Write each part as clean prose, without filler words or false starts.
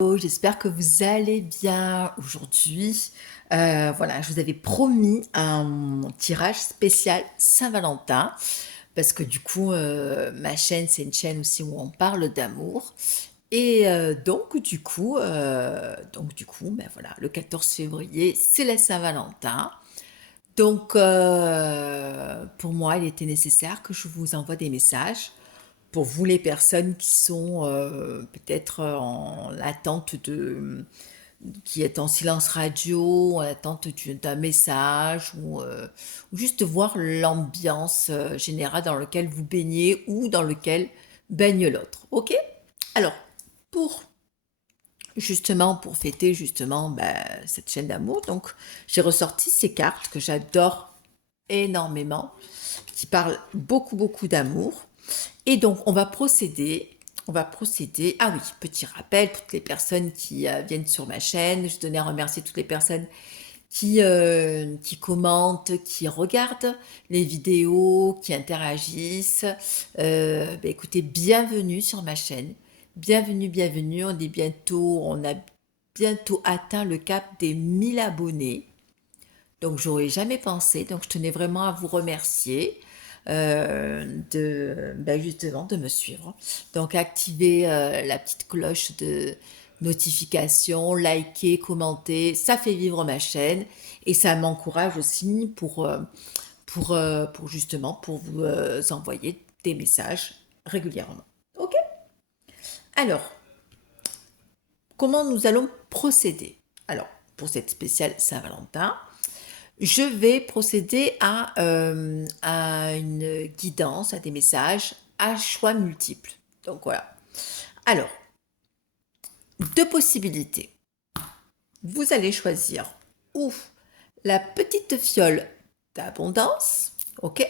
J'espère que vous allez bien aujourd'hui. Voilà, je vous avais promis un tirage spécial Saint-Valentin parce que du coup, ma chaîne, c'est une chaîne aussi où on parle d'amour et ben, voilà, le 14 février, c'est la Saint-Valentin. Donc pour moi, il était nécessaire que je vous envoie des messages pour vous les personnes qui sont, peut-être, en attente de qui est en silence radio, en attente d'un message ou juste voir l'ambiance, générale dans lequel vous baignez ou dans lequel baigne l'autre. OK? Alors, pour pour fêter justement, bah, cette chaîne d'amour, donc j'ai ressorti ces cartes que j'adore énormément, qui parlent beaucoup, beaucoup d'amour. Et donc, on va procéder. Ah oui, petit rappel pour toutes les personnes qui viennent sur ma chaîne. Je tenais à remercier toutes les personnes qui commentent, qui regardent les vidéos, qui interagissent. Écoutez, bienvenue sur ma chaîne. Bienvenue, bienvenue. On a bientôt atteint le cap des 1000 abonnés. Donc, j'aurais jamais pensé. Donc, je tenais vraiment à vous remercier justement de me suivre. Donc, activez la petite cloche de notification, likez, commentez. Ça fait vivre ma chaîne et ça m'encourage aussi pour justement pour vous envoyer des messages régulièrement. Ok. Alors, comment nous allons procéder? Alors, pour cette spéciale Saint-Valentin, je vais procéder à une guidance, à des messages à choix multiples. Donc voilà. Alors, deux possibilités. Vous allez choisir ou la petite fiole d'abondance, ok?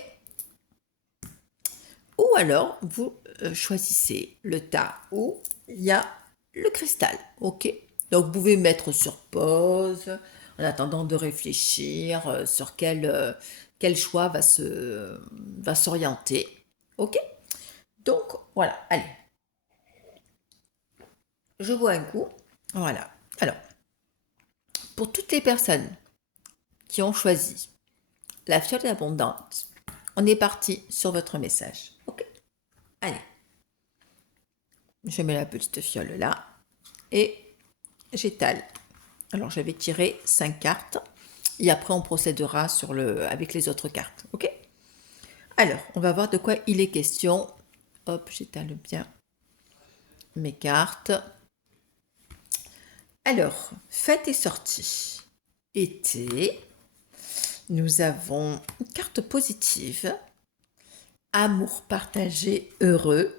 Ou alors vous choisissez le tas où il y a le cristal, ok? Donc vous pouvez mettre sur pause en attendant de réfléchir sur quel choix va s'orienter, ok? Donc voilà, allez, je bois un coup, voilà. Alors, pour toutes les personnes qui ont choisi la fiole d'abondance, on est parti sur votre message, ok? Allez, je mets la petite fiole là et j'étale. Alors, je vais tirer 5 cartes et après, on procédera avec les autres cartes. OK? Alors, on va voir de quoi il est question. Hop, j'étale bien mes cartes. Alors, fête et sortie. Été. Nous avons une carte positive. Amour partagé, heureux.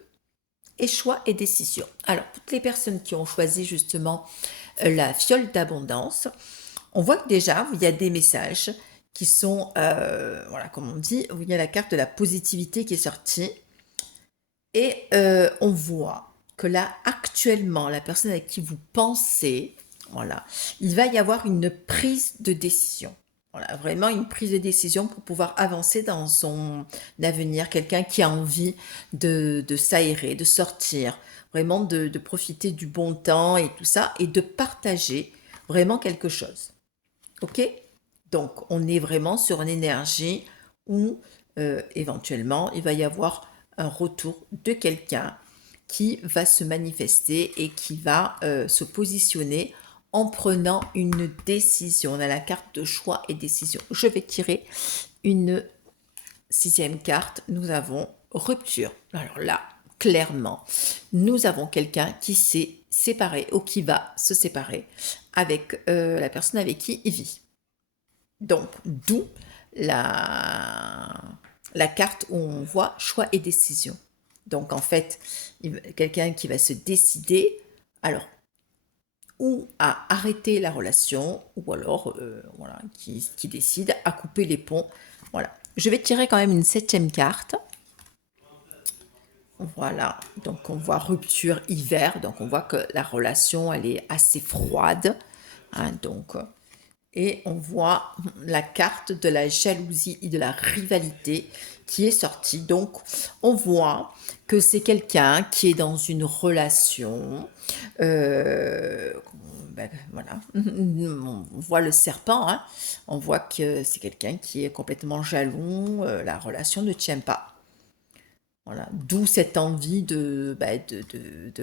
Et choix et décision. Alors, toutes les personnes qui ont choisi justement la fiole d'abondance, on voit que déjà, il y a des messages qui sont, voilà, comme on dit, où il y a la carte de la positivité qui est sortie. Et on voit que là, actuellement, la personne avec qui vous pensez, voilà, il va y avoir une prise de décision. Voilà, vraiment une prise de décision pour pouvoir avancer dans son avenir. Quelqu'un qui a envie de s'aérer, de sortir, vraiment de profiter du bon temps et tout ça, et de partager vraiment quelque chose. OK? Donc, on est vraiment sur une énergie où éventuellement, il va y avoir un retour de quelqu'un qui va se manifester et qui va se positionner en prenant une décision. On a la carte de choix et décision. Je vais tirer une sixième carte. Nous avons rupture. Alors là, clairement, nous avons quelqu'un qui s'est séparé ou qui va se séparer avec la personne avec qui il vit. Donc, d'où la, la carte où on voit choix et décision. Donc, en fait, quelqu'un qui va se décider, alors, ou à arrêter la relation, ou alors, voilà, qui décide à couper les ponts. Voilà. Je vais tirer quand même une septième carte. Voilà. Donc, on voit rupture hiver. Donc, on voit que la relation, elle est assez froide. Hein, donc, Et on voit la carte de la jalousie et de la rivalité qui est sortie. Donc, on voit que c'est quelqu'un qui est dans une relation. euh, voilà. On voit le serpent, hein. On voit que c'est quelqu'un qui est complètement jaloux. La relation ne tient pas. Voilà. D'où cette envie de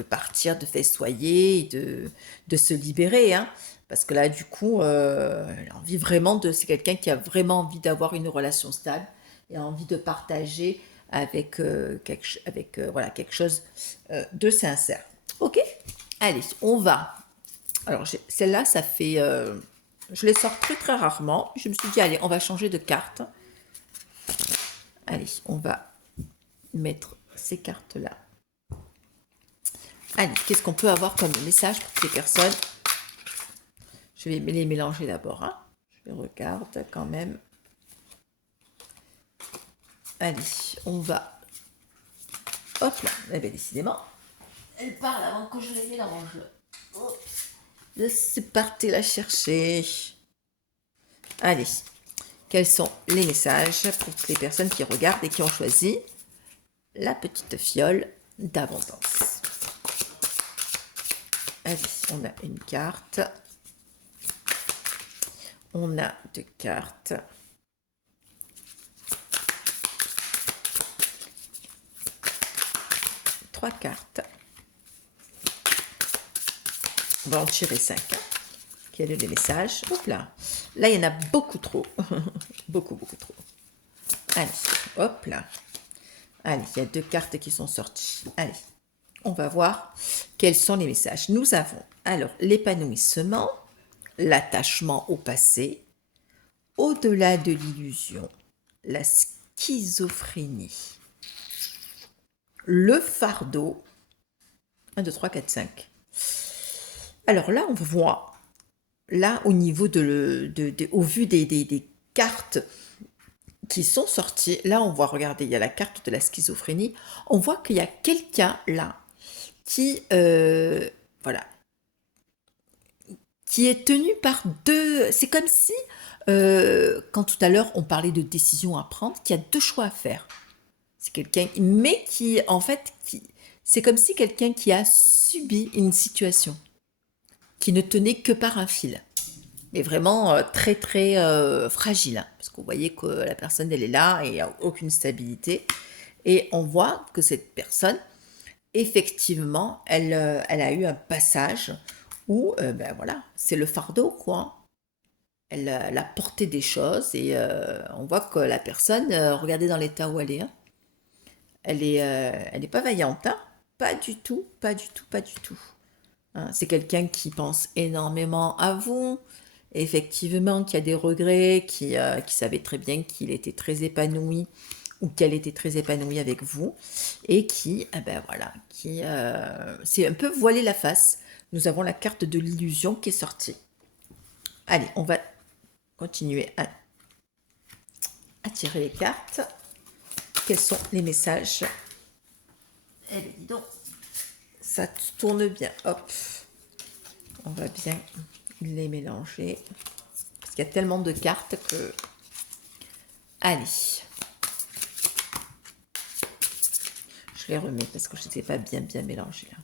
partir, de festoyer, de se libérer, hein. Parce que là, du coup, elle a envie vraiment de. C'est quelqu'un qui a vraiment envie d'avoir une relation stable et a envie de partager avec, voilà, quelque chose de sincère. Ok. Allez, on va. Alors, celle-là, ça fait. Je les sors très très rarement. Je me suis dit, allez, on va changer de carte. Allez, on va mettre ces cartes-là. Allez, qu'est-ce qu'on peut avoir comme message pour ces personnes? Je vais les mélanger d'abord, hein. Je regarde quand même. Allez, on va. Hop là. Eh bien, décidément, elle parle avant que je les mélange. Oh. C'est parti la chercher. Allez, quels sont les messages pour toutes les personnes qui regardent et qui ont choisi la petite fiole d'abondance? Allez, on a une carte. On a deux cartes. Trois cartes. On va en tirer 5. Quel est le message? Hop là. Là, il y en a beaucoup trop. beaucoup trop. Allez, hop là. Allez, il y a deux cartes qui sont sorties. Allez, on va voir quels sont les messages. Nous avons alors l'épanouissement, l'attachement au passé, au-delà de l'illusion, la schizophrénie, le fardeau. 1, 2, 3, 4, 5. Alors là, on voit, là, au niveau au vu des cartes qui sont sorties, là, on voit, regardez, il y a la carte de la schizophrénie. On voit qu'il y a quelqu'un là qui, voilà, qui est tenu par deux. C'est comme si, quand tout à l'heure on parlait de décision à prendre, qu'il y a deux choix à faire. C'est quelqu'un, mais qui, en fait, c'est comme si quelqu'un qui a subi une situation, qui ne tenait que par un fil. Et vraiment très très fragile, hein, parce qu'on voyait que la personne elle est là et il n'y a aucune stabilité. Et on voit que cette personne, effectivement, elle a eu un passage où, ben voilà, c'est le fardeau, quoi. Elle a porté des choses et on voit que la personne, regardez dans l'état où elle est, hein, elle est pas vaillante, hein, pas du tout, pas du tout, pas du tout. Hein, c'est quelqu'un qui pense énormément à vous, effectivement, qui a des regrets, qui savait très bien qu'il était très épanoui ou qu'elle était très épanouie avec vous et qui, eh ben voilà, qui c'est un peu voilé la face. Nous avons la carte de l'illusion qui est sortie. Allez, on va continuer à tirer les cartes. Quels sont les messages? Eh bien, dis donc, ça tourne bien. Hop, on va bien les mélanger. Parce qu'il y a tellement de cartes que... Allez. Je les remets parce que je ne les ai pas bien mélangés. Là.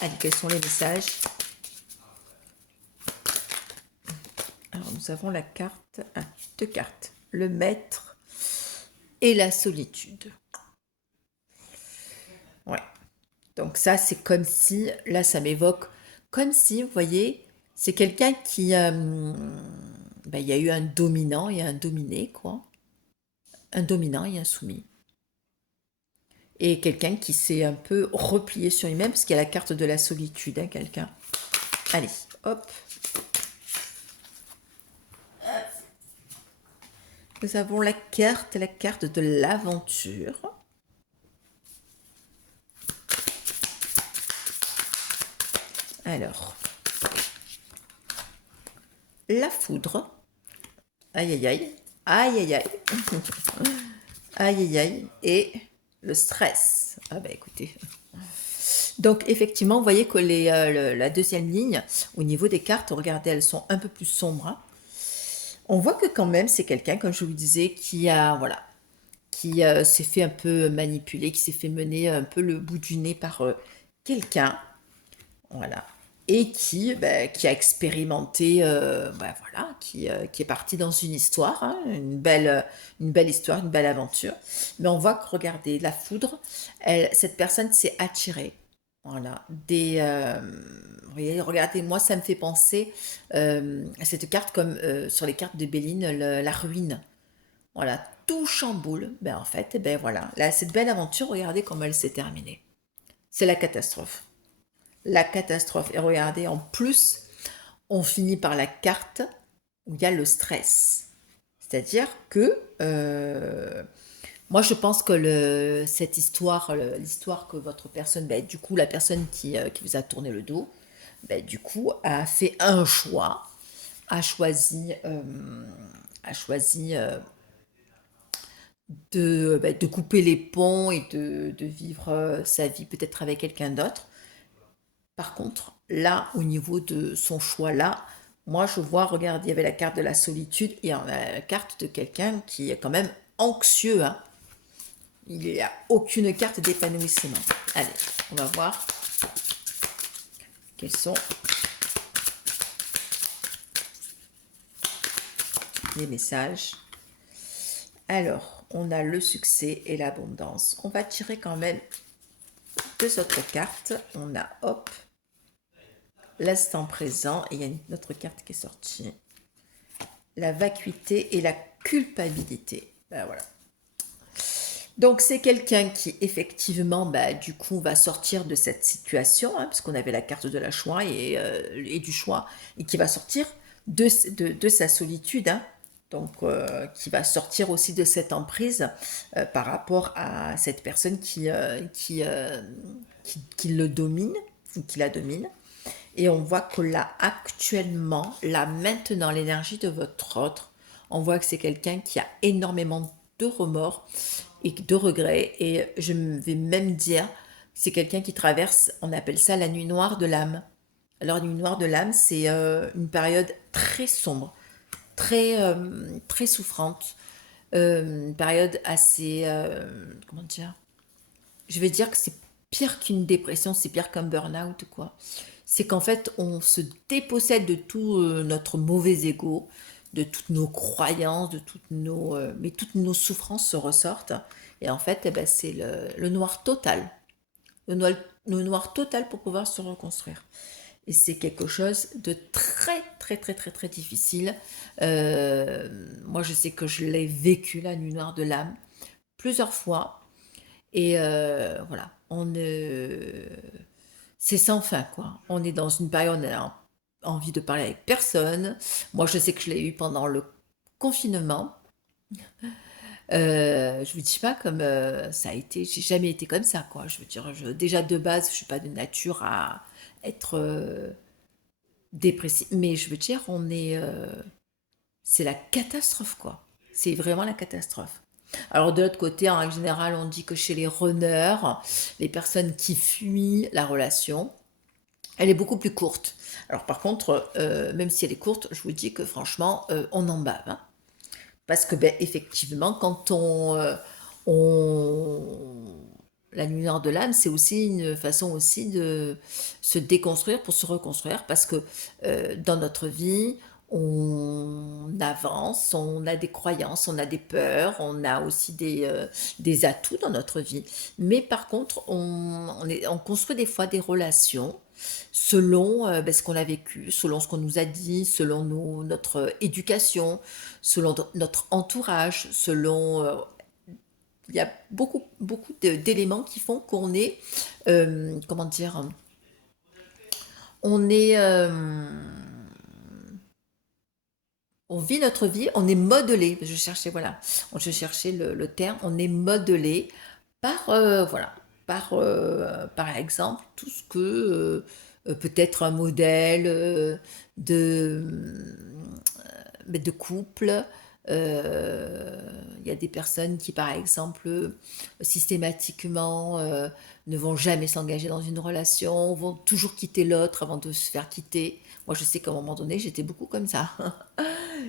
Allez, quels sont les messages? Alors, nous avons la carte... Ah, deux cartes. Le maître et la solitude. Ouais. Donc ça, c'est comme si... Là, ça m'évoque... Comme si, vous voyez, c'est quelqu'un qui... il y a eu un dominant et un dominé, quoi. Un dominant et un soumis. Et quelqu'un qui s'est un peu replié sur lui-même, parce qu'il y a la carte de la solitude, hein, quelqu'un. Allez, hop. Nous avons la carte de l'aventure. Alors, la foudre. Aïe, aïe, aïe. Aïe, aïe, aïe. Aïe, aïe, aïe. Et le stress. Ah bah écoutez. Donc effectivement, vous voyez que la deuxième ligne, au niveau des cartes, regardez, elles sont un peu plus sombres. Hein. On voit que quand même, c'est quelqu'un, comme je vous disais, qui a, voilà, qui s'est fait un peu manipuler, qui s'est fait mener un peu le bout du nez par quelqu'un, voilà, et qui a expérimenté, voilà, qui est parti dans une histoire, hein, une belle histoire, une belle aventure. Mais on voit que, regardez, la foudre, cette personne s'est attirée. Voilà, vous voyez, regardez, moi, ça me fait penser à cette carte comme sur les cartes de Béline, la ruine. Voilà, tout chamboule. Ben, en fait, eh ben voilà, là, cette belle aventure, regardez comment elle s'est terminée. C'est la catastrophe. La catastrophe. Et regardez, en plus, on finit par la carte où il y a le stress. C'est-à-dire que moi, je pense que cette histoire, l'histoire que votre personne, ben, du coup, la personne qui vous a tourné le dos, ben, du coup, a fait un choix, a choisi, euh, a choisi de couper les ponts et de vivre sa vie peut-être avec quelqu'un d'autre. Par contre, là, au niveau de son choix-là, moi, je vois, regarde, il y avait la carte de la solitude et on a la carte de quelqu'un qui est quand même anxieux, hein. Il n'y a aucune carte d'épanouissement. Allez, on va voir quels sont les messages. Alors, on a le succès et l'abondance. On va tirer quand même deux autres cartes. On a, hop, l'instant présent, et il y a une autre carte qui est sortie. La vacuité et la culpabilité. Ben voilà. Donc c'est quelqu'un qui effectivement, bah, du coup, va sortir de cette situation, hein, parce qu'on avait la carte de la choix et du choix, et qui va sortir de sa solitude, hein, donc qui va sortir aussi de cette emprise par rapport à cette personne qui le domine, ou qui la domine. Et on voit que là, actuellement, là, maintenant, l'énergie de votre autre, on voit que c'est quelqu'un qui a énormément de remords et de regrets. Et je vais même dire, c'est quelqu'un qui traverse, on appelle ça la nuit noire de l'âme. Alors, la nuit noire de l'âme, c'est une période très sombre, très souffrante, une période assez, comment dire, je vais dire que c'est pire qu'une dépression, c'est pire qu'un burn-out, quoi. C'est qu'en fait, on se dépossède de tout notre mauvais ego, de toutes nos croyances, mais toutes nos souffrances se ressortent. Et en fait, eh ben, c'est le noir total. Le noir, le noir total pour pouvoir se reconstruire. Et c'est quelque chose de très, très, très, très, très difficile. Moi, je sais que je l'ai vécu, la nuit noire de l'âme, plusieurs fois. Et voilà, c'est sans fin, quoi. On est dans une période où on a envie de parler avec personne. Moi, je sais que je l'ai eu pendant le confinement. Je vous dis pas comme ça a été, j'ai jamais été comme ça, quoi. Je veux dire, déjà de base, je suis pas de nature à être dépressive, mais je veux dire, c'est la catastrophe, quoi. C'est vraiment la catastrophe. Alors de l'autre côté, en règle générale, on dit que chez les runners, les personnes qui fuient la relation, elle est beaucoup plus courte. Alors par contre, même si elle est courte, je vous dis que franchement, on en bave, hein. Parce que ben, effectivement, quand on- la nuit noire de l'âme, c'est aussi une façon aussi de se déconstruire pour se reconstruire, parce que dans notre vie, on avance, on a des croyances, on a des peurs, on a aussi des atouts dans notre vie. Mais par contre, on construit des fois des relations selon ben, ce qu'on a vécu, selon ce qu'on nous a dit, selon notre éducation, selon notre entourage, selon... il y a beaucoup, beaucoup d'éléments qui font qu'on est, comment dire, on est, on vit notre vie, on est modelé. Je cherchais, voilà, je cherchais le terme, on est modelé par, voilà, par exemple, tout ce que peut être un modèle de, de couple. Il y a des personnes qui, par exemple, systématiquement ne vont jamais s'engager dans une relation, vont toujours quitter l'autre avant de se faire quitter. Moi, je sais qu'à un moment donné, j'étais beaucoup comme ça.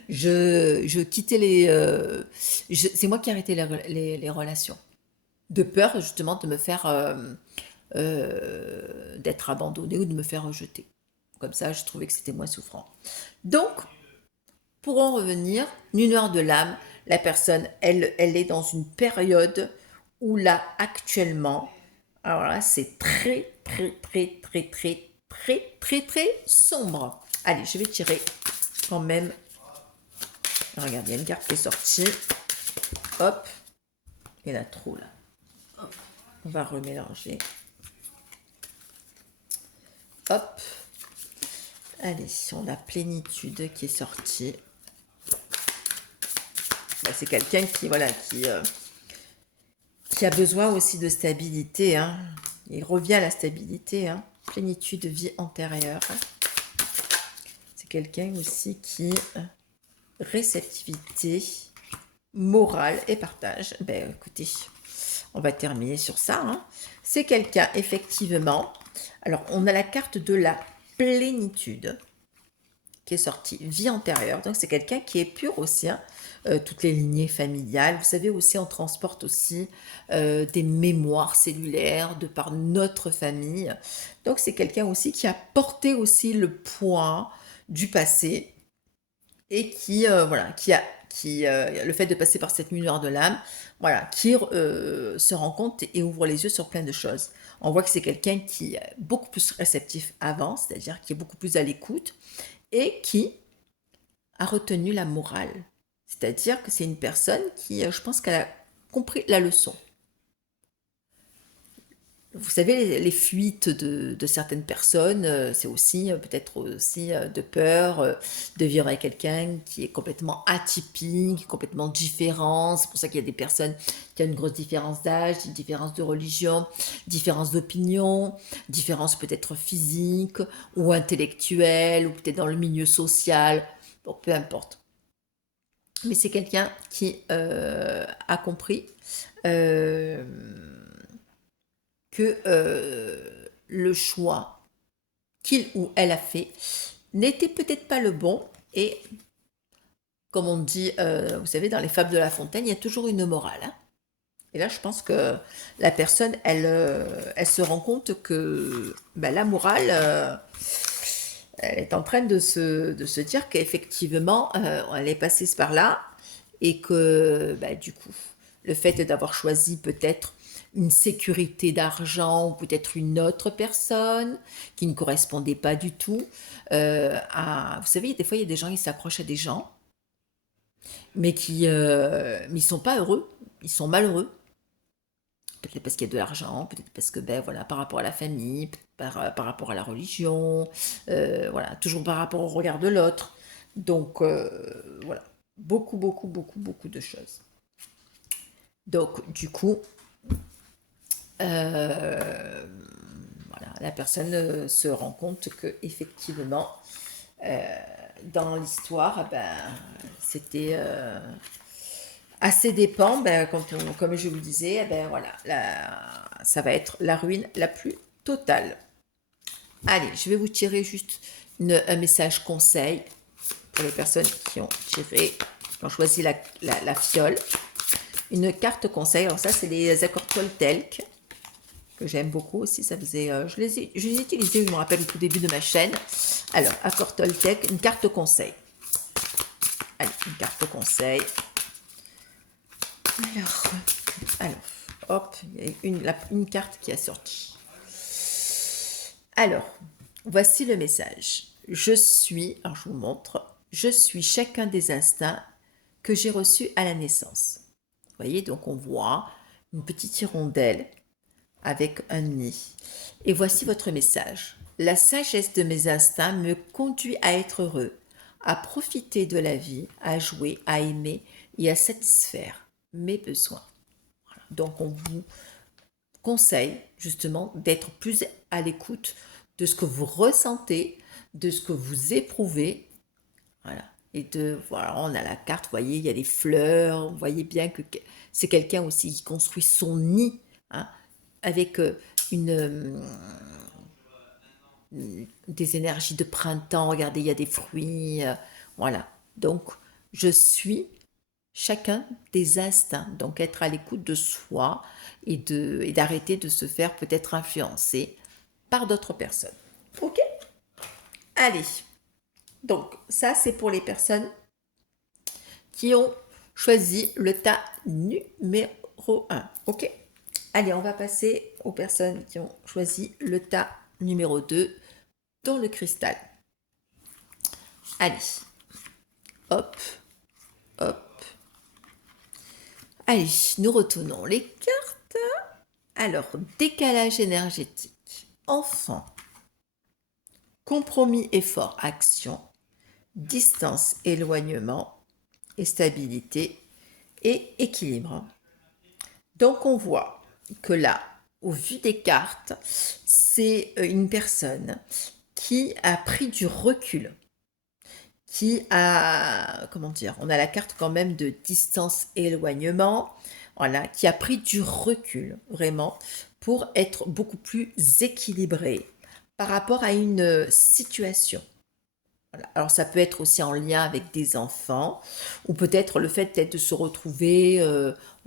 Je quittais c'est moi qui arrêtais les relations. De peur, justement, de me faire... d'être abandonnée ou de me faire rejeter. Comme ça, je trouvais que c'était moins souffrant. Donc, pour en revenir, une heure de l'âme, la personne, elle est dans une période où là, actuellement, alors là, c'est très, très, très, très, très, très, très, très sombre. Allez, je vais tirer quand même. Regarde, il y a une carte qui est sortie. Hop, il y en a trop là. Hop. On va remélanger. Hop. Allez, on a plénitude qui est sortie. Bah, c'est quelqu'un qui, voilà, qui a besoin aussi de stabilité. Hein. Il revient à la stabilité. Hein. Plénitude, vie antérieure. C'est quelqu'un aussi qui... réceptivité, morale et partage. Ben écoutez, on va terminer sur ça. Hein. C'est quelqu'un, effectivement... Alors, on a la carte de la plénitude qui est sortie, vie antérieure. Donc, c'est quelqu'un qui est pur aussi, hein. Toutes les lignées familiales. Vous savez aussi, on transporte aussi des mémoires cellulaires de par notre famille. Donc, c'est quelqu'un aussi qui a porté aussi le poids du passé et qui, voilà, le fait de passer par cette lumière de l'âme, voilà, qui se rend compte et ouvre les yeux sur plein de choses. On voit que c'est quelqu'un qui est beaucoup plus réceptif avant, c'est-à-dire qui est beaucoup plus à l'écoute, et qui a retenu la morale. C'est-à-dire que c'est une personne qui, je pense qu'elle a compris la leçon. Vous savez, les fuites de certaines personnes, c'est aussi peut-être aussi de peur de vivre avec quelqu'un qui est complètement atypique, complètement différent. C'est pour ça qu'il y a des personnes qui ont une grosse différence d'âge, une différence de religion, différence d'opinion, différence peut-être physique ou intellectuelle, ou peut-être dans le milieu social. Bon, peu importe. Mais c'est quelqu'un qui a compris euh, que le choix qu'il ou elle a fait n'était peut-être pas le bon. Et comme on dit, vous savez, dans les fables de La Fontaine, il y a toujours une morale. Hein. Et là, je pense que la personne, elle se rend compte que ben, la morale, elle est en train de se dire qu'effectivement, elle est passée par là et que ben, du coup, le fait d'avoir choisi peut-être une sécurité d'argent ou peut-être une autre personne qui ne correspondait pas du tout à... Vous savez, des fois, il y a des gens qui s'accrochent à des gens, mais ils sont pas heureux, ils sont malheureux. Peut-être parce qu'il y a de l'argent, peut-être parce que, ben voilà, par rapport à la famille, par rapport à la religion, voilà, toujours par rapport au regard de l'autre. Donc, voilà, beaucoup, beaucoup, beaucoup, beaucoup de choses. Donc, du coup, voilà, la personne se rend compte que effectivement, dans l'histoire, ben, c'était à ses dépens, ben, comme je vous disais, ben, voilà, ça va être la ruine la plus totale. Allez, je vais vous tirer juste un message conseil pour les personnes qui ont tiré, qui ont choisi la fiole. Une carte conseil, alors ça c'est les accords Toltec que j'aime beaucoup aussi, ça faisait, je les ai utilisés, je me rappelle au tout début de ma chaîne. Alors, accord Toltec, une carte conseil. Allez, une carte conseil. Alors, hop, il y a une carte qui a sorti. Alors, voici le message. Je suis, alors je vous montre, je suis chacun des instincts que j'ai reçus à la naissance. Vous voyez, donc on voit une petite hirondelle avec un nid. Et voici votre message. La sagesse de mes instincts me conduit à être heureux, à profiter de la vie, à jouer, à aimer et à satisfaire mes besoins. Voilà. Donc on vous conseille justement d'être plus à l'écoute de ce que vous ressentez, de ce que vous éprouvez. Voilà. Et voilà, on a la carte, vous voyez, il y a les fleurs, vous voyez bien que c'est quelqu'un aussi qui construit son nid, hein, avec des énergies de printemps. Regardez, il y a des fruits, voilà. Donc, je suis chacun des instincts. Donc, être à l'écoute de soi et d'arrêter de se faire peut-être influencer par d'autres personnes. Ok? Allez. Donc, ça, c'est pour les personnes qui ont choisi le tas numéro 1. Ok? Allez, on va passer aux personnes qui ont choisi le tas numéro 2 dans le cristal. Allez, hop, hop. Allez, nous retournons les cartes. Alors, décalage énergétique, enfant, compromis, effort, action, distance, éloignement et stabilité et équilibre. Donc, on voit que là, au vu des cartes, c'est une personne qui a pris du recul, qui a, comment dire, on a la carte quand même de distance éloignement, voilà, qui a pris du recul vraiment pour être beaucoup plus équilibré par rapport à une situation. Voilà. Alors ça peut être aussi en lien avec des enfants, ou peut-être le fait peut-être de se retrouver,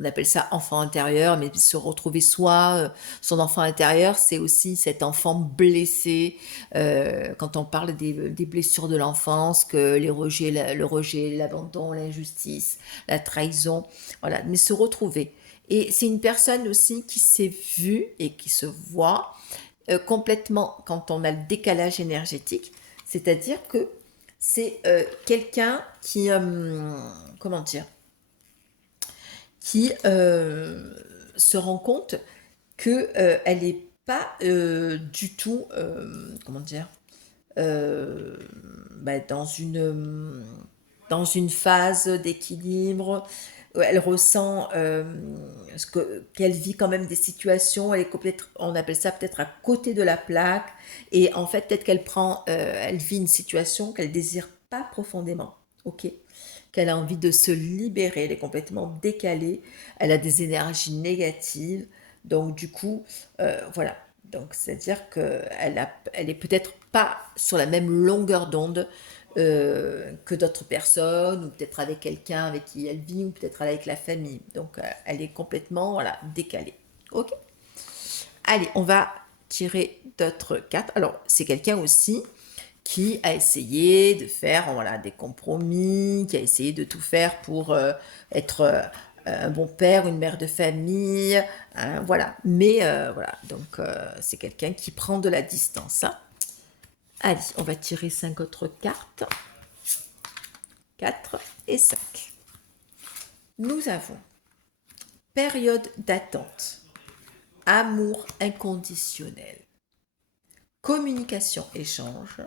on appelle ça enfant intérieur, mais se retrouver soi, son enfant intérieur, c'est aussi cet enfant blessé, quand on parle des blessures de l'enfance, que les rejets, le rejet, l'abandon, l'injustice, la trahison, voilà, mais se retrouver. Et c'est une personne aussi qui s'est vue et qui se voit complètement quand on a le décalage énergétique, c'est-à-dire que c'est quelqu'un qui, comment dire, qui se rend compte que elle n'est pas du tout, comment dire, bah, dans une phase d'équilibre. Elle ressent qu'elle vit quand même des situations, elle est complète, on appelle ça peut-être à côté de la plaque, et en fait peut-être qu'elle prend, elle vit une situation qu'elle désire pas profondément, ok, qu'elle a envie de se libérer, elle est complètement décalée, elle a des énergies négatives, donc du coup, voilà, donc c'est-à-dire elle est peut-être pas sur la même longueur d'onde que d'autres personnes, ou peut-être avec quelqu'un avec qui elle vit, ou peut-être avec la famille. Donc elle est complètement voilà, décalée. Ok. Allez, on va tirer d'autres cartes. Alors c'est quelqu'un aussi qui a essayé de faire voilà, des compromis, qui a essayé de tout faire pour être un bon père, une mère de famille, voilà. Mais voilà, donc c'est quelqu'un qui prend de la distance. Hein. Allez, on va tirer 5 autres cartes. 4 et 5. Nous avons période d'attente, amour inconditionnel, communication, échange,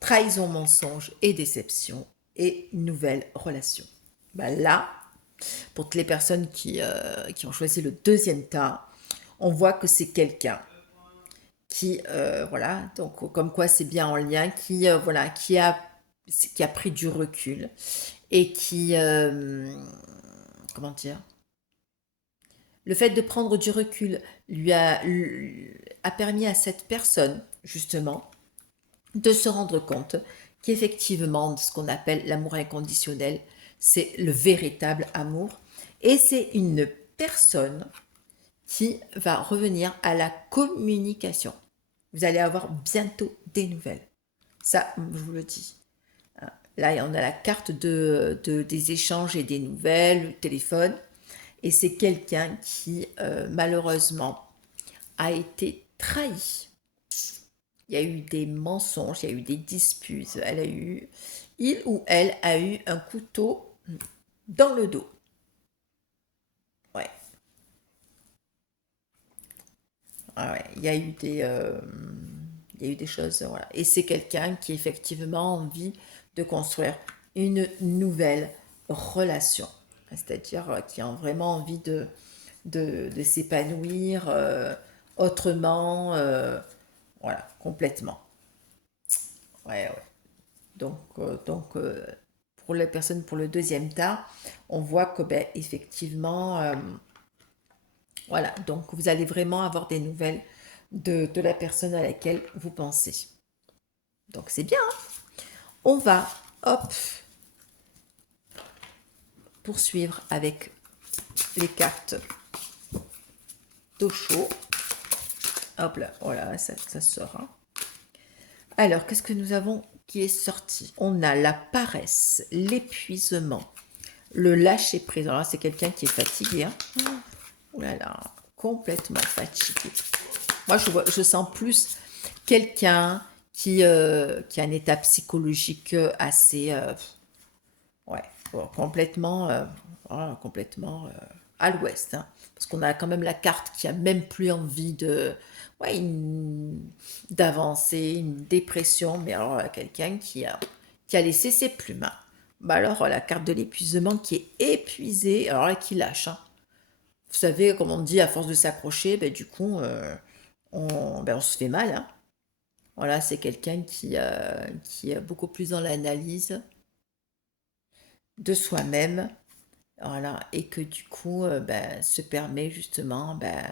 trahison, mensonge et déception, et nouvelle relation. Ben là, pour toutes les personnes qui ont choisi le deuxième tas, on voit que c'est quelqu'un qui, voilà, donc comme quoi c'est bien en lien, qui, voilà, qui a pris du recul et qui, comment dire, le fait de prendre du recul a permis à cette personne, justement, de se rendre compte qu'effectivement, ce qu'on appelle l'amour inconditionnel, c'est le véritable amour. Et c'est une personne qui va revenir à la communication. Vous allez avoir bientôt des nouvelles. Ça, je vous le dis. Là, on a la carte des échanges et des nouvelles, le téléphone. Et c'est quelqu'un qui, malheureusement, a été trahi. Il y a eu des mensonges, il y a eu des disputes. Il ou elle a eu un couteau dans le dos. Ouais. Ah ouais, il y a eu des choses, voilà. Et c'est quelqu'un qui effectivement a envie de construire une nouvelle relation. C'est-à-dire qui a vraiment envie de s'épanouir autrement, voilà, complètement. Ouais, ouais. Donc, pour les personnes pour le deuxième tas, on voit que ben, effectivement, voilà, donc vous allez vraiment avoir des nouvelles de la personne à laquelle vous pensez. Donc c'est bien. Hein. On va hop, poursuivre avec les cartes d'eau chaud. Hop là, voilà, ça sort. Hein. Alors, qu'est-ce que nous avons qui est sorti? On a la paresse, l'épuisement, le lâcher prise. Alors là, c'est quelqu'un qui est fatigué. Hein. Oh là là, complètement fatigué. Moi, je sens plus quelqu'un qui a un état psychologique assez... ouais, bon, complètement, voilà, complètement à l'ouest. Hein. Parce qu'on a quand même la carte qui a même plus envie de... Ouais, d'avancer, une dépression. Mais alors, quelqu'un qui a laissé ses plumes. Hein. Bah alors, la carte de l'épuisement qui est épuisée, alors là, qui lâche. Hein. Vous savez, comme on dit, à force de s'accrocher, ben, du coup, on se fait mal. Hein. Voilà, c'est quelqu'un qui est beaucoup plus dans l'analyse de soi-même. Voilà, et que du coup, ben, se permet justement ben,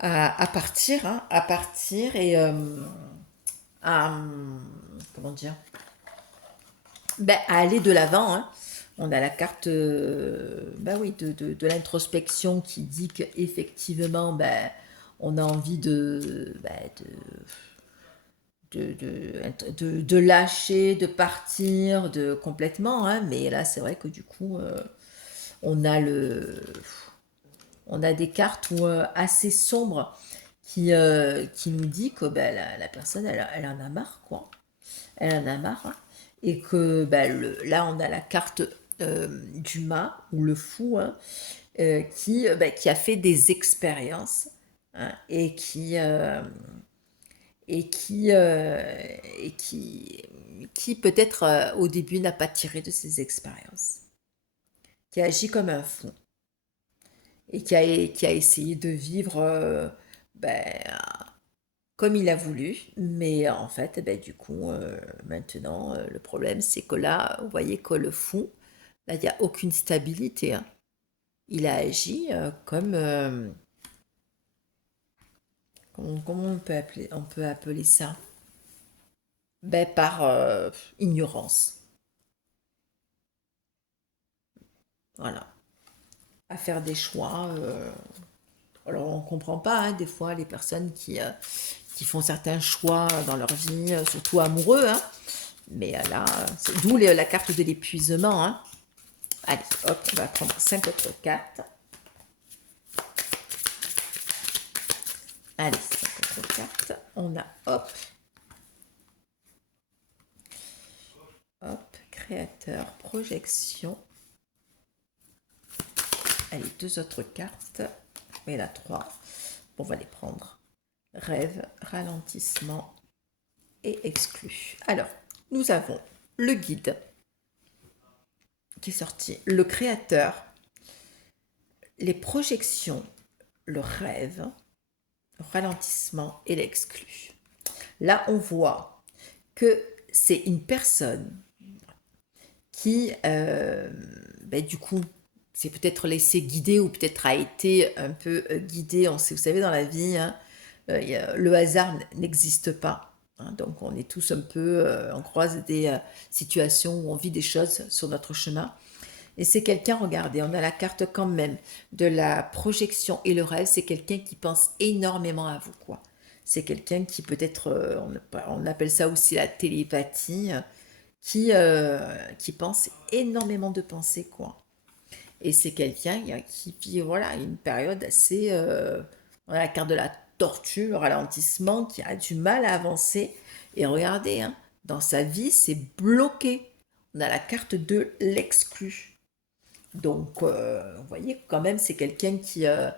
à partir, hein, à partir et à, comment dire, ben, à aller de l'avant. Hein. On a la carte ben oui, de l'introspection qui dit qu'effectivement, ben, on a envie ben, de lâcher, de partir, de complètement. Hein, mais là, c'est vrai que du coup, on a on a des cartes assez sombres qui nous dit que ben, la personne, elle en a marre, quoi. Elle en a marre. Hein. Et que ben, là, on a la carte du mât, ou le fou, hein, qui a fait des expériences hein, et qui peut-être au début n'a pas tiré de ses expériences, qui agit comme un fou et qui a essayé de vivre ben, comme il a voulu, mais en fait, ben, du coup, maintenant, le problème, c'est que là, vous voyez que le fou, là, il n'y a aucune stabilité. Hein. Il a agi comme, comment on peut appeler ça? Ben, par ignorance. Voilà. À faire des choix. Alors, on ne comprend pas, hein, des fois, les personnes qui font certains choix dans leur vie, surtout amoureux. Hein. Mais là, d'où la carte de l'épuisement. Hein. Allez, hop, on va prendre 5 autres cartes. Allez, 5 autres cartes. On a, hop, créateur, projection. Allez, 2 autres cartes. Et là, 3. On va les prendre. Rêve, ralentissement et exclu. Alors, nous avons le guide qui est sorti, le créateur, les projections, le rêve, le ralentissement et l'exclu. Là, on voit que c'est une personne qui, ben, du coup, s'est peut-être laissé guider ou peut-être a été un peu guidé. On sait, vous savez, dans la vie, hein, le hasard n'existe pas. Hein, donc, on est tous un peu, on croise des situations où on vit des choses sur notre chemin. Et c'est quelqu'un, regardez, on a la carte quand même de la projection et le rêve, c'est quelqu'un qui pense énormément à vous, quoi. C'est quelqu'un qui peut-être, on appelle ça aussi la télépathie, qui pense énormément de pensées, quoi. Et c'est quelqu'un qui vit, voilà, une période assez, on a la carte de la tortue, le ralentissement, qui a du mal à avancer. Et regardez, hein, dans sa vie, c'est bloqué. On a la carte de l'exclu. Donc, vous voyez, quand même, c'est quelqu'un qui hein,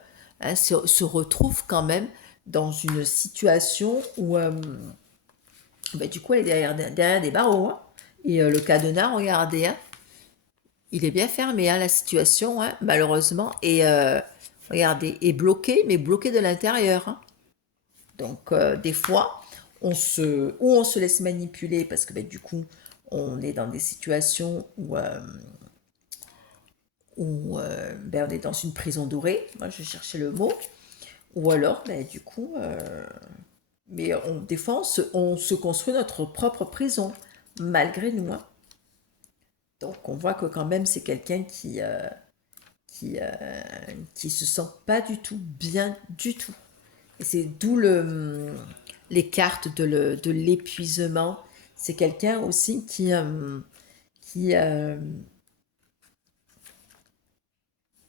se retrouve quand même dans une situation où, bah, du coup, elle est derrière des barreaux. Hein. Et le cadenas, regardez, hein, il est bien fermé, hein, la situation, hein, malheureusement. Et regardez, est bloqué, mais bloqué de l'intérieur. Hein. Donc, des fois, on se laisse manipuler parce que bah, du coup, on est dans des situations où ben, on est dans une prison dorée, moi je cherchais le mot, ou alors ben, du coup, mais des fois on se construit notre propre prison, malgré nous, hein. Donc on voit que quand même c'est quelqu'un qui se sent pas du tout bien du tout. Et c'est d'où les cartes de l'épuisement. C'est quelqu'un aussi qui, euh,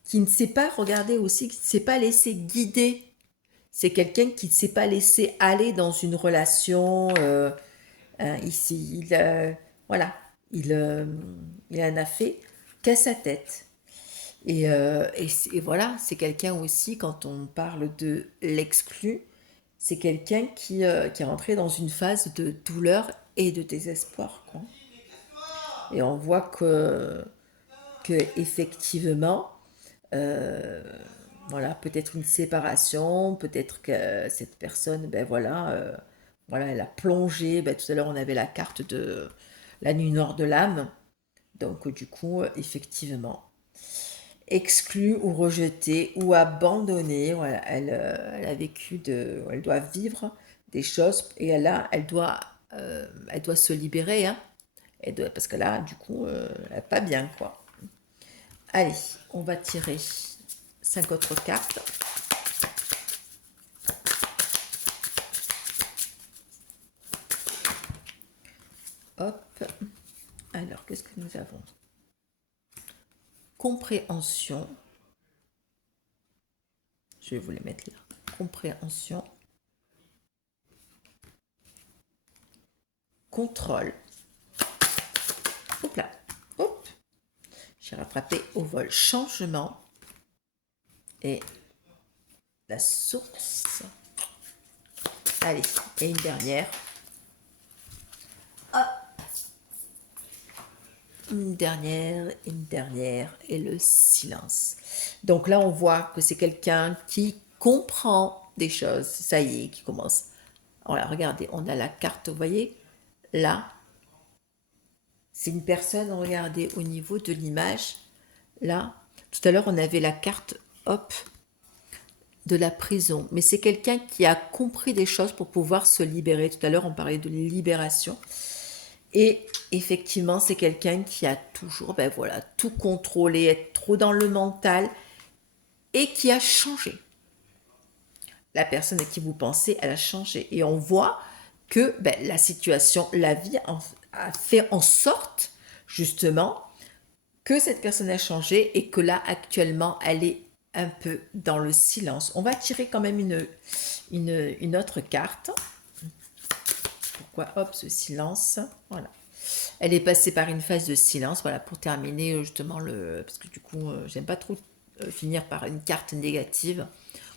qui ne sait pas regarder aussi, qui ne s'est pas laissé guider. C'est quelqu'un qui ne s'est pas laissé aller dans une relation. Ici, voilà, il, euh, il en a fait qu'à sa tête. Et voilà, c'est quelqu'un aussi, quand on parle de l'exclu, c'est quelqu'un qui est rentré dans une phase de douleur et de désespoir, quoi. Et on voit que effectivement, euh, voilà, peut-être une séparation, peut-être que cette personne, ben voilà, voilà, elle a plongé. Ben, tout à l'heure, on avait la carte de la nuit noire de l'âme. Donc, du coup, effectivement, exclue ou rejetée ou abandonnée. Voilà, elle a vécu elle doit vivre des choses et elle doit se libérer, hein. Parce que là, du coup, elle n'est pas bien, quoi. Allez, on va tirer 5 autres cartes. Hop. Alors, qu'est-ce que nous avons? Compréhension. Je vais vous les mettre là. Compréhension. Contrôle. Hop là. Hop. J'ai rattrapé au vol. Changement. Et la source. Allez, et une dernière. Hop. Une dernière, et le silence. Donc là, on voit que c'est quelqu'un qui comprend des choses. Ça y est, qui commence. Voilà, regardez, on a la carte, vous voyez, là, c'est une personne, regardez, au niveau de l'image, là, tout à l'heure, on avait la carte, hop, de la prison. Mais c'est quelqu'un qui a compris des choses pour pouvoir se libérer. Tout à l'heure, on parlait de libération. Et effectivement, c'est quelqu'un qui a toujours, ben voilà, tout contrôlé, être trop dans le mental et qui a changé. La personne à qui vous pensez, elle a changé. Et on voit que ben, la situation, la vie a fait en sorte, justement, que cette personne a changé et que là, actuellement, elle est un peu dans le silence. On va tirer quand même une autre carte. Pourquoi, hop, ce silence. Voilà. Elle est passée par une phase de silence, voilà, pour terminer justement parce que du coup, j'aime pas trop finir par une carte négative.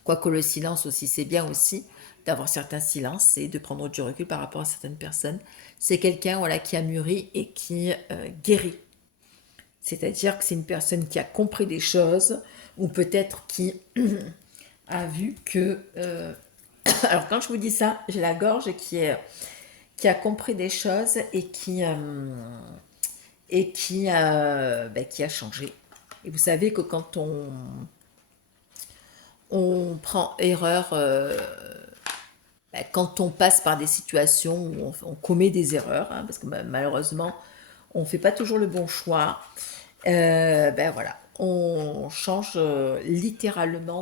Quoique le silence aussi, c'est bien aussi d'avoir certains silences et de prendre du recul par rapport à certaines personnes. C'est quelqu'un, voilà, qui a mûri et qui guérit. C'est-à-dire que c'est une personne qui a compris des choses ou peut-être qui a vu que... Alors quand je vous dis ça, j'ai la gorge qui a compris des choses et qui a changé. Et vous savez que quand on prend erreur, quand on passe par des situations où on commet des erreurs, hein, parce que malheureusement, on ne fait pas toujours le bon choix, ben voilà, on change littéralement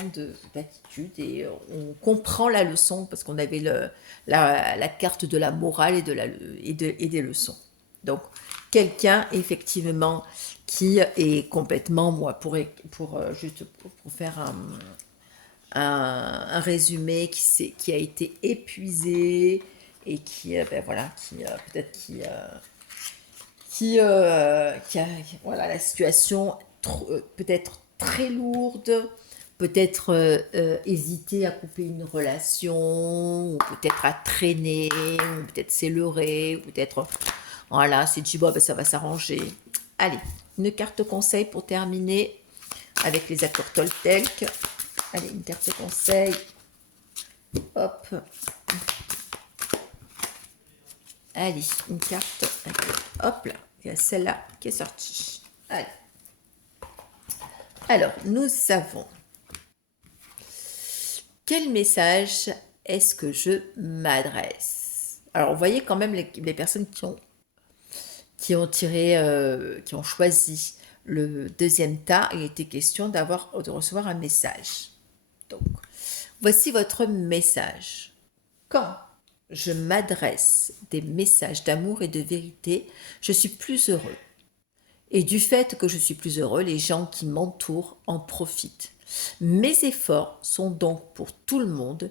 d'attitude et on comprend la leçon parce qu'on avait la carte de la morale et des leçons. Donc, quelqu'un, effectivement, qui est complètement, moi, juste pour faire un résumé, qui a été épuisé et qui, ben voilà, peut-être qui a, voilà, la situation peut-être très lourde, peut-être hésiter à couper une relation, ou peut-être à traîner, ou peut-être s'est leurré, ou peut-être, voilà, c'est dit, bon, ben, ça va s'arranger. Allez, une carte conseil pour terminer avec les accords Toltec. Allez, une carte conseil. Hop. Allez, une carte. Hop là. Il y a celle-là qui est sortie. Allez. Alors, nous savons quel message est-ce que je m'adresse. Alors, vous voyez quand même les personnes qui ont choisi le deuxième tas, il était question de recevoir un message. Donc, voici votre message. Quand je m'adresse des messages d'amour et de vérité, je suis plus heureux. Et du fait que je suis plus heureux, les gens qui m'entourent en profitent. Mes efforts sont donc pour tout le monde,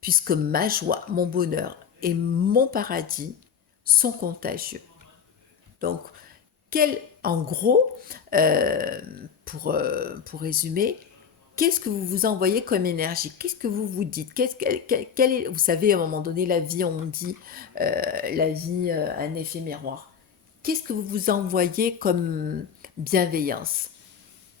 puisque ma joie, mon bonheur et mon paradis sont contagieux. Donc, en gros, euh, pour résumer, qu'est-ce que vous vous envoyez comme énergie? Qu'est-ce que vous vous dites? Vous savez, à un moment donné, la vie, on dit, la vie, un effet miroir. Qu'est-ce que vous vous envoyez comme bienveillance?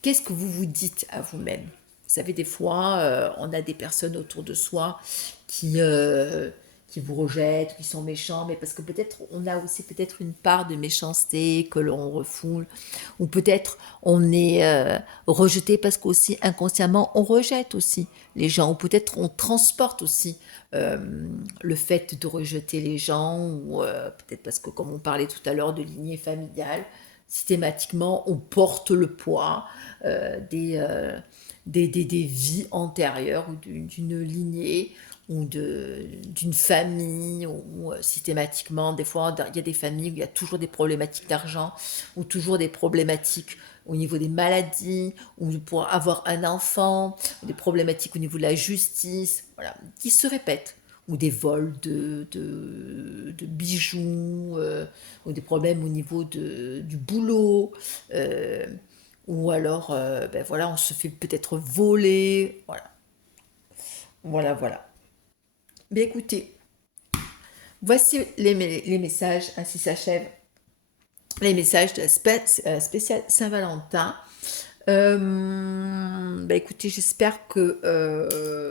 Qu'est-ce que vous vous dites à vous-même? Vous savez, des fois, on a des personnes autour de soi qui, euh, qui vous rejettent, qui sont méchants, mais parce que peut-être on a aussi peut-être une part de méchanceté que l'on refoule, ou peut-être on est rejeté parce qu'aussi inconsciemment on rejette aussi les gens, ou peut-être on transporte aussi le fait de rejeter les gens, ou peut-être parce que comme on parlait tout à l'heure de lignée familiale, systématiquement on porte le poids des vies antérieures ou d'une lignée ou d'une famille ou systématiquement, des fois, il y a des familles où il y a toujours des problématiques d'argent ou toujours des problématiques au niveau des maladies ou pour avoir un enfant, ou des problématiques au niveau de la justice, voilà, qui se répètent ou des vols de bijoux, ou des problèmes au niveau du boulot, euh, ou alors, ben voilà, on se fait peut-être voler, voilà, voilà, voilà. Bien écoutez, voici les messages, ainsi s'achève les messages de la spéciale Saint-Valentin. Bah écoutez, j'espère que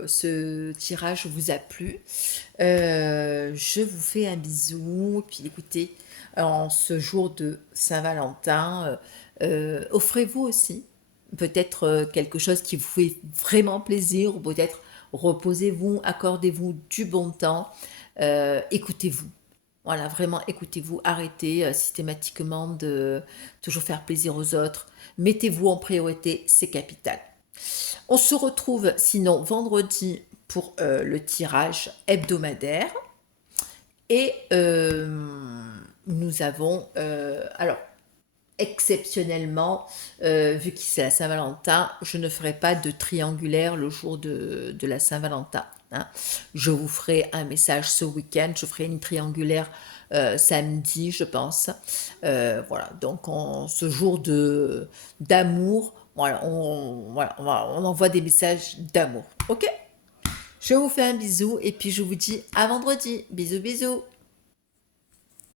ce tirage vous a plu. Je vous fais un bisou. Puis écoutez, en ce jour de Saint-Valentin, offrez-vous aussi peut-être quelque chose qui vous fait vraiment plaisir, ou peut-être reposez-vous, accordez-vous du bon temps, écoutez-vous. Voilà, vraiment écoutez-vous, arrêtez systématiquement de toujours faire plaisir aux autres. Mettez-vous en priorité, c'est capital. On se retrouve sinon vendredi pour le tirage hebdomadaire. Et nous avons, alors, exceptionnellement, vu que c'est la Saint-Valentin, je ne ferai pas de triangulaire le jour de la Saint-Valentin. Hein. Je vous ferai un message ce week-end, je ferai une triangulaire samedi, je pense. Voilà, donc en ce jour d'amour, voilà, on envoie des messages d'amour. Ok? Je vous fais un bisou et puis je vous dis à vendredi. Bisous, bisous.